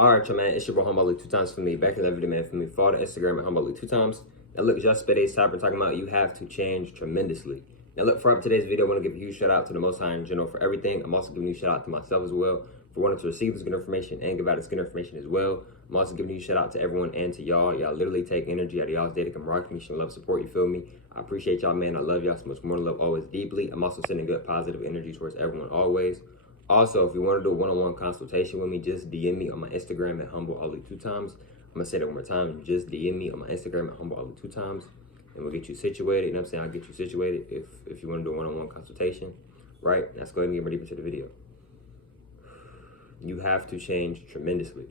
All right, y'all, man. It's your boy Humble 2 times for me. Back in that video, man. For me, follow the Instagram at Humble 2 times. Now, look, just today's topic talking about you have to change tremendously. Now, look, for today's video, I want to give a huge shout out to the Most High in general for everything. I'm also giving you a shout out to myself as well for wanting to receive this good information and give out this good information as well. I'm also giving you a shout out to everyone and to y'all. Y'all literally take energy out of y'all's day to come rock me, show love, support. You feel me? I appreciate y'all, man. I love y'all so much more. Love always deeply. I'm also sending good positive energy towards everyone always. Also, if you want to do a one-on-one consultation with me, just DM me on my Instagram at HumbleAli2times. I'm going to say that one more time. Just DM me on my Instagram at HumbleAli2times, and we'll get you situated. You know what I'm saying? I'll get you situated if you want to do a one-on-one consultation, right? Let's go ahead and get ready for the video. You have to change tremendously.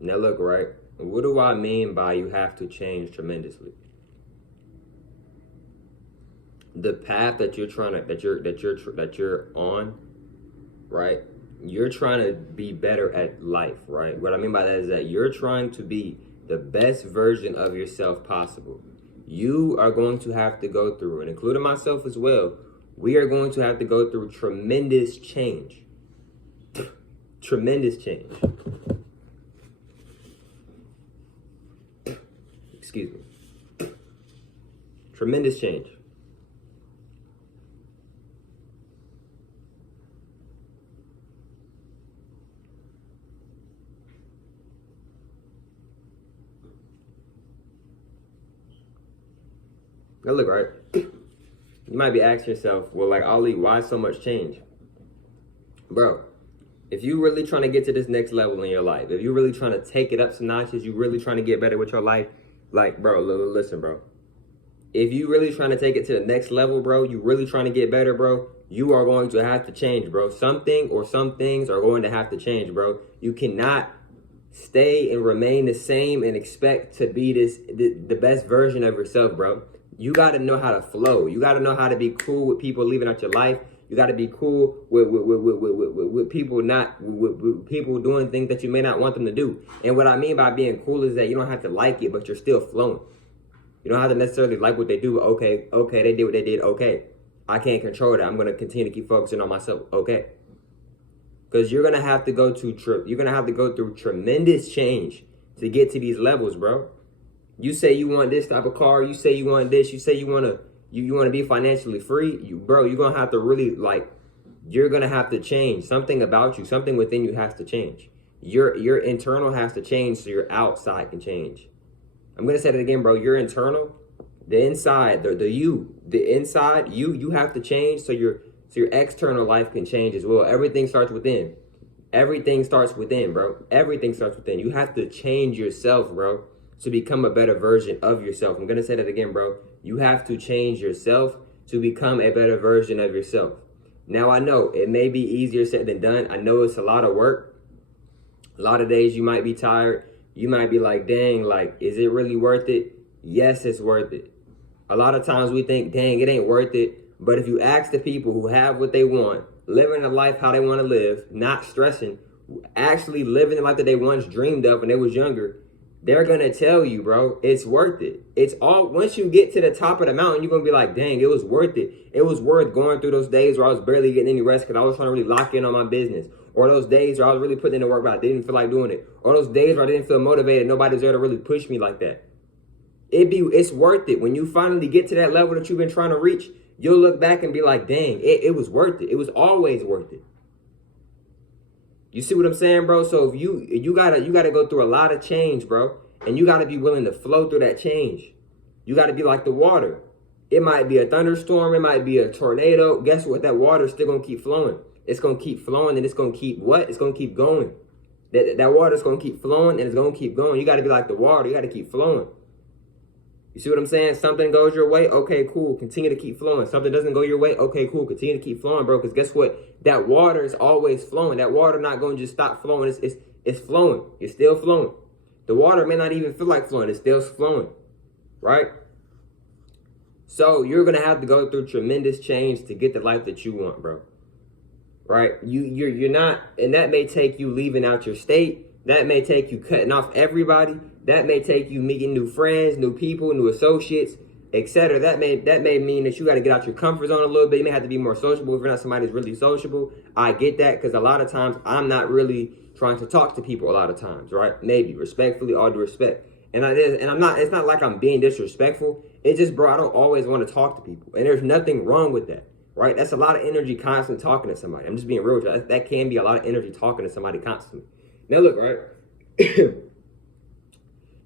Now, look, right? What do I mean by you have to change tremendously? The path that you're on, right? You're trying to be better at life, right? What I mean by that is that you're trying to be the best version of yourself possible. You are going to have to go through, and including myself as well, we are going to have to go through tremendous change. Tremendous change. Excuse me. Tremendous change. Now look, right? You might be asking yourself, well, like, Ali, why so much change? Bro, if you really trying to get to this next level in your life, if you're really trying to take it up some notches, you really trying to get better with your life, like, bro, listen, bro. If you really trying to take it to the next level, bro, you really trying to get better, bro, you are going to have to change, bro. Something or some things are going to have to change, bro. You cannot stay and remain the same and expect to be the best version of yourself, bro. You got to know how to flow. You got to know how to be cool with people leaving out your life. You got to be cool with people with people doing things that you may not want them to do. And what I mean by being cool is that you don't have to like it, but you're still flowing. You don't have to necessarily like what they do. Okay, they did what they did. Okay, I can't control that. I'm going to continue to keep focusing on myself. Okay. Because you're going to have to go through tremendous change to get to these levels, bro. You say you want this type of car. You say you want this. You say you want to be financially free. Bro, you're going to have to really, like, you're going to have to change. Something about you, something within you has to change. Your internal has to change so your outside can change. I'm going to say that again, bro. Your internal, the inside, the inside, you have to change so your external life can change as well. Everything starts within. Everything starts within, bro. Everything starts within. You have to change yourself, bro, to become a better version of yourself. I'm going to say that again, bro. You have to change yourself to become a better version of yourself. Now, I know it may be easier said than done. I know it's a lot of work. A lot of days you might be tired. You might be like, dang, like, is it really worth it? Yes, it's worth it. A lot of times we think, dang, it ain't worth it. But if you ask the people who have what they want, living a life how they want to live, not stressing, actually living the life that they once dreamed of when they was younger, they're going to tell you, bro, it's worth it. It's all, once you get to the top of the mountain, you're going to be like, dang, it was worth it. It was worth going through those days where I was barely getting any rest because I was trying to really lock in on my business. Or those days where I was really putting in the work, but I didn't feel like doing it. Or those days where I didn't feel motivated. Nobody was there to really push me like that. It's worth it. When you finally get to that level that you've been trying to reach, you'll look back and be like, dang, it was worth it. It was always worth it. You see what I'm saying, bro? So if you gotta go through a lot of change, bro. And you gotta be willing to flow through that change. You gotta be like the water. It might be a thunderstorm, it might be a tornado. Guess what? That water's still gonna keep flowing. It's gonna keep flowing and it's gonna keep what? It's gonna keep going. That water's gonna keep flowing and it's gonna keep going. You gotta be like the water, you gotta keep flowing. You see what I'm saying? Something goes your way, okay, cool, continue to keep flowing. Something doesn't go your way, okay, cool, continue to keep flowing, bro. Because guess what? That water is always flowing. That water not going to just stop flowing. It's flowing. It's still flowing. The water may not even feel like flowing. It's still flowing, right? So you're going to have to go through tremendous change to get the life that you want, bro. Right? You're not, and that may take you leaving out your state. That may take you cutting off everybody. That may take you meeting new friends, new people, new associates. etc. That may mean that you got to get out your comfort zone a little bit. You may have to be more sociable if you're not somebody who's really sociable. I get that, because a lot of times I'm not really trying to talk to people a lot of times, right? Maybe respectfully, all due respect. And I'm not. It's not like I'm being disrespectful. It's just, bro, I don't always want to talk to people, and there's nothing wrong with that, right? That's a lot of energy constantly talking to somebody. I'm just being real with you. That can be a lot of energy talking to somebody constantly. Now look, right?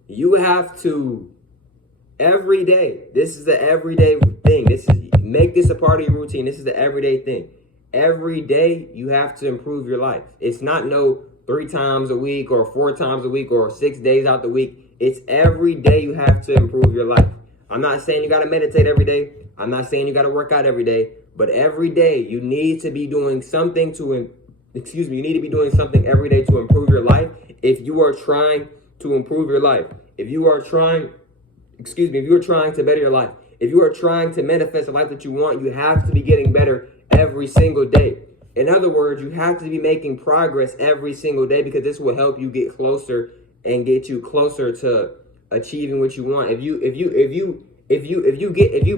You have to every day. This is the everyday thing. Make this a part of your routine. This is the everyday thing. Every day you have to improve your life. It's not no 3 times a week or 4 times a week or 6 days out the week. It's every day you have to improve your life. I'm not saying you got to meditate every day. I'm not saying you got to work out every day. But every day you need to be doing something you need to be doing something every day to improve your life. If you are trying to improve your life, if you are trying to better your life, if you are trying to manifest the life that you want, you have to be getting better every single day. In other words, you have to be making progress every single day, because this will help you get closer and get you closer to achieving what you want. If you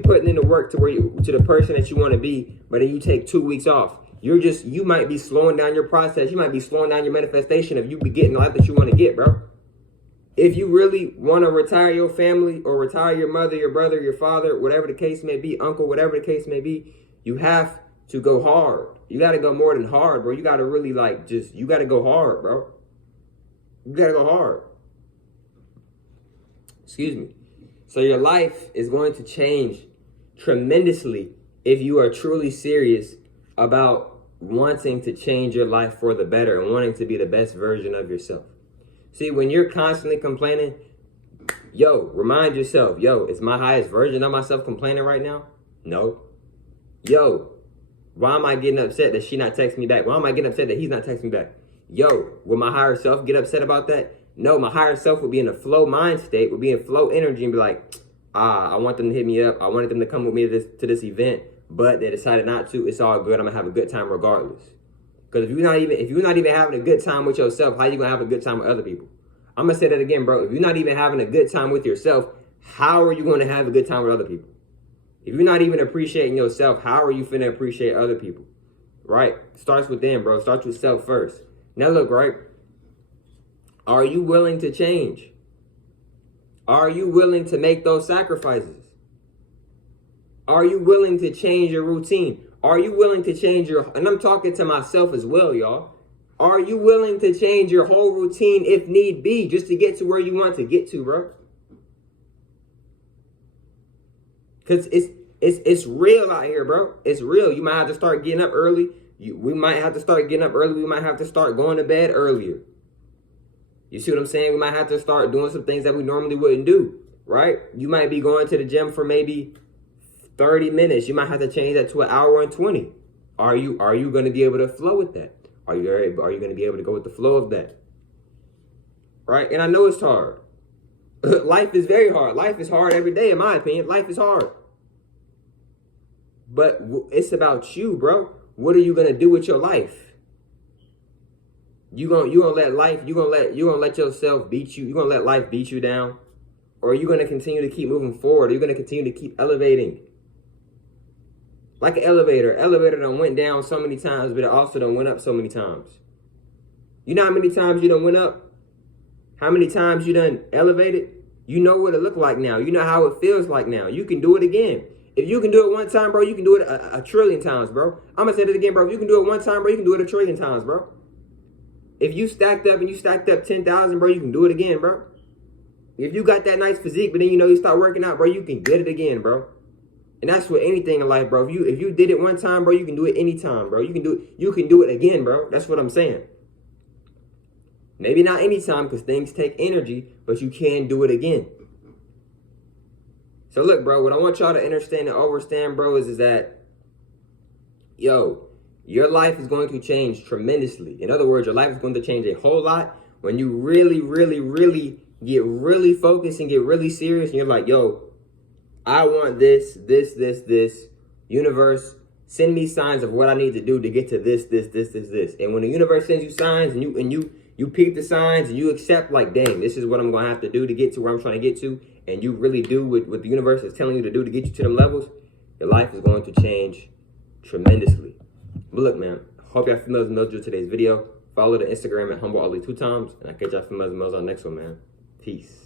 putting in the work to the person that you want to be, but then you take 2 weeks off, you might be slowing down your process. You might be slowing down your manifestation of you be getting the life that you want to get, bro. If you really want to retire your family or retire your mother, your brother, your father, whatever the case may be, uncle, whatever the case may be, you have to go hard. You got to go more than hard, bro. You got to really you got to go hard, bro. You got to go hard. Excuse me. So your life is going to change tremendously if you are truly serious about wanting to change your life for the better and wanting to be the best version of yourself. See, when you're constantly complaining, remind yourself, is my highest version of myself complaining right now? No. Why am I getting upset that she not texting me back? Why am I getting upset that he's not texting me back? Will my higher self get upset about that? No, my higher self would be in a flow mind state, would be in flow energy and be like, I want them to hit me up. I wanted them to come with me to this event, but they decided not to. It's all good. I'm gonna have a good time regardless. Because if you're not even having a good time with yourself, how you gonna have a good time with other people? I'm gonna say that again, bro. If you're not even having a good time with yourself, how are you gonna have a good time with other people? If you're not even appreciating yourself, how are you finna appreciate other people? Right? Starts with them, bro. Starts with self first. Now look, right? Are you willing to change? Are you willing to make those sacrifices? Are you willing to change your routine? Are you willing to change and I'm talking to myself as well, y'all. Are you willing to change your whole routine if need be, just to get to where you want to get to, bro? Because it's real out here, bro. It's real. You might have to start getting up early. We might have to start getting up early. We might have to start going to bed earlier. You see what I'm saying? We might have to start doing some things that we normally wouldn't do, right? You might be going to the gym for maybe 30 minutes. You might have to change that to an hour and 20. Are you going to be able to flow with that? Are you going to be able to go with the flow of that? Right? And I know it's hard. Life is very hard. Life is hard every day, in my opinion. Life is hard. But it's about you, bro. What are you going to do with your life? You gonna let yourself beat you? You gonna let life beat you down? Or are you gonna continue to keep moving forward? Are you gonna continue to keep elevating? Like an elevator. Elevator done went down so many times, but it also done went up so many times. You know how many times you done went up? How many times you done elevated? You know what it looked like now. You know how it feels like now. You can do it again. If you can do it one time, bro, you can do it a trillion times, bro. I'm gonna say it again, bro. If you can do it one time, bro, you can do it a trillion times, bro. If you stacked up 10,000, bro, you can do it again, bro. If you got that nice physique, but then you start working out, bro, you can get it again, bro. And that's with anything in life, bro. If you did it one time, bro, you can do it anytime, bro. You can do it again, bro. That's what I'm saying. Maybe not anytime, because things take energy, but you can do it again. So look, bro, what I want y'all to understand and understand, bro, is that, your life is going to change tremendously. In other words, your life is going to change a whole lot when you really, really, really get really focused and get really serious. And you're like, I want this. Universe, send me signs of what I need to do to get to this. And when the universe sends you signs and you peep the signs and you accept, like, dang, this is what I'm going to have to do to get to where I'm trying to get to. and you really do what the universe is telling you to do to get you to them levels, your life is going to change tremendously. But look, man, hope y'all familiar with today's video. Follow the Instagram at HumbleAli 2 times, and I'll catch y'all familiar with on the next one, man. Peace.